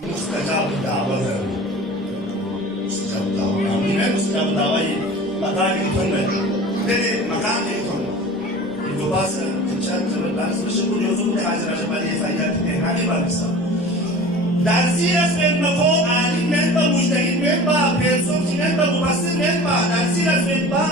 مستجاب الدعوة مستجاب الدعوة من مستجاب الدعوة مكان يتونة ده مكان يتونة الجواز تشان زمان بس مش كل يوم ده عايز راجع بالي فايدة هني بالبسا درسيرس من مكو عالم من با مجتهد من با فيلسوف من با مفسر من با درسيرس من با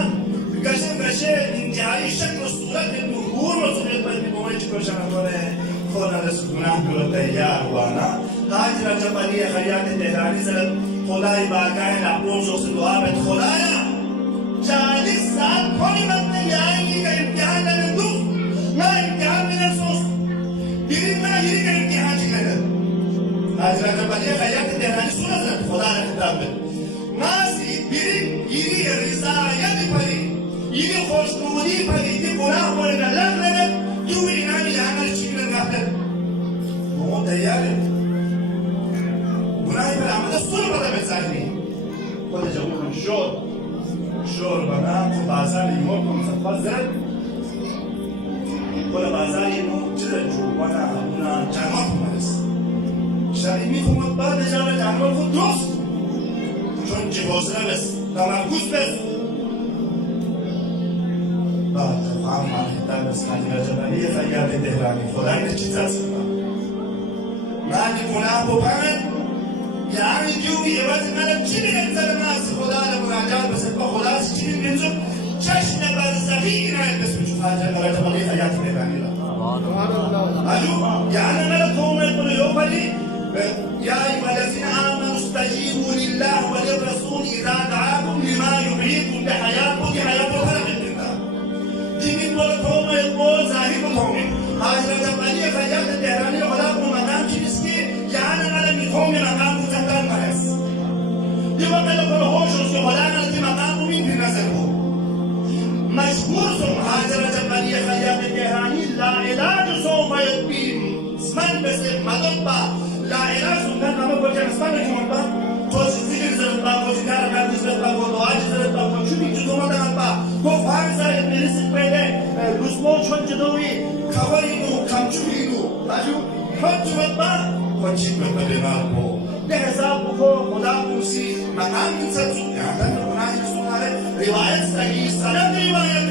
كشه انتهایی شکل و صورت نور مصدق باید می‌بونه چیکار کنه خدا رسولنا دور تیار وانا تاج رجبانی خیاط تهرانی سر خدای باقی نبود جو دعا بت خدایا 40 سال کوئی مت نہیں آئے گی کہ امتحان نہ دو میں امتحان میں نہ سوچ دین میں یہ کہ امتحان چکے تاج رجبانی خیاط تهرانی سر خدا نے خطاب میں ناسی دین یہ رضایت پری یہ خوشنودی پری یہ گناہ پر نہ لگنے یوں انہاں یہاں چیز لگاتے وہ تیار ہے گناہ پر عمل سر بڑا بزنی خود جوون شور بنا تو بازار یمو کو مفضل خود بازار یمو چرا جو بنا اونا جمع مارس شریمی کو بعد جاره جمع کو دوست چون جوازه بس تمرکز بس بعد فهم هدایت بس خاطر جبلی خیاط تهرانی خدای چیز است من گناه بکنم یعنی جوی عوض من چی می‌نزد ناس خدا را مراجعه بس با خدا چی می‌نزد چشم برزخی اینایت بس وجود خاطر جبلی خیاط تهرانی را الو يعني انا قوم يقول يوبلي يا ايها الذين امنوا استجيبوا لله وللرسول اذا دعاكم لما يحييكم بحياتكم بحياه الخلق الله جيب قوم يقول ظاهر قوم حاضر جبلي خياط التهراني خدا کو مقام کی اس کی يعني انا میخوام مقام کو زندان مرس یہ وقت لو ہوش اس کو خدا نے مقام کو بھی نظر ہو مشهور سم حاضر جبلي خياط التهراني لا علاج سوف يطبيب اسمان بس مدبا لا علاج سنن نامه بولجان اسمان نکمون با توش زیر زرد با توش کار کرد زرد با دعای زرد با چون بیچ دوم دارن با گفت هر زاید میرسید پیدا روزمو چون جدوی کاری نو کمچوی نو تاجو خود جواب با خود چی بپره نارو به حساب کو خدا کوسی مقام انسان یادن قرآن سناره روایت صحیح سند روایت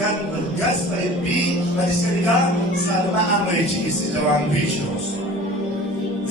kan gas bi hadisika salama amrichi isi jawab bish roz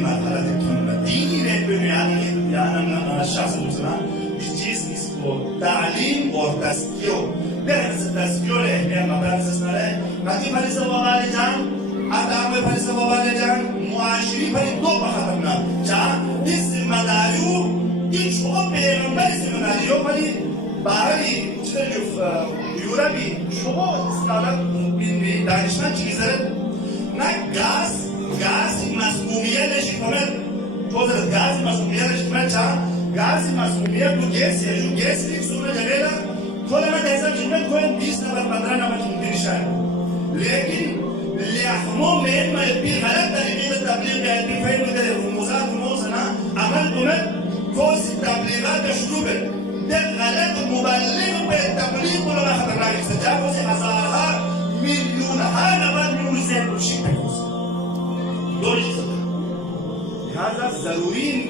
مرحله دینی یعنی شخص مسلمان چیز نیست و تعلیم و تسکیه درس تسکیه له مدارس اسناره وقتی پلیس و والدین آدم پلیس و والدین معاشری پلی دو بخاتمنا جا دیس مداریو هیچ او پیغمبر مداریو پلی باری چطور یورپی شما استعداد بین دانشمند چیزه نه گاز مسئولیت شکمت تو در گاز مسئولیت شکمت چه گاز مسئولیت تو گیس ہے جو گیس ایک سونا جگہ لا کھولا میں ایسا شکمت کوئی 20 نمبر 15 نمبر کی نشان لیکن لیحمو میں بھی غلط طریقے سے تبلیغ ہے کہ فیل دے رموزات موزنا عمل کنت کوئی تبلیغات شروع ہے ده غلط مبلغ به تبلیغ ولا خطرناک است جا کوئی هزارها میلیون ها نفر میوزه لحاظا ضروری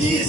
30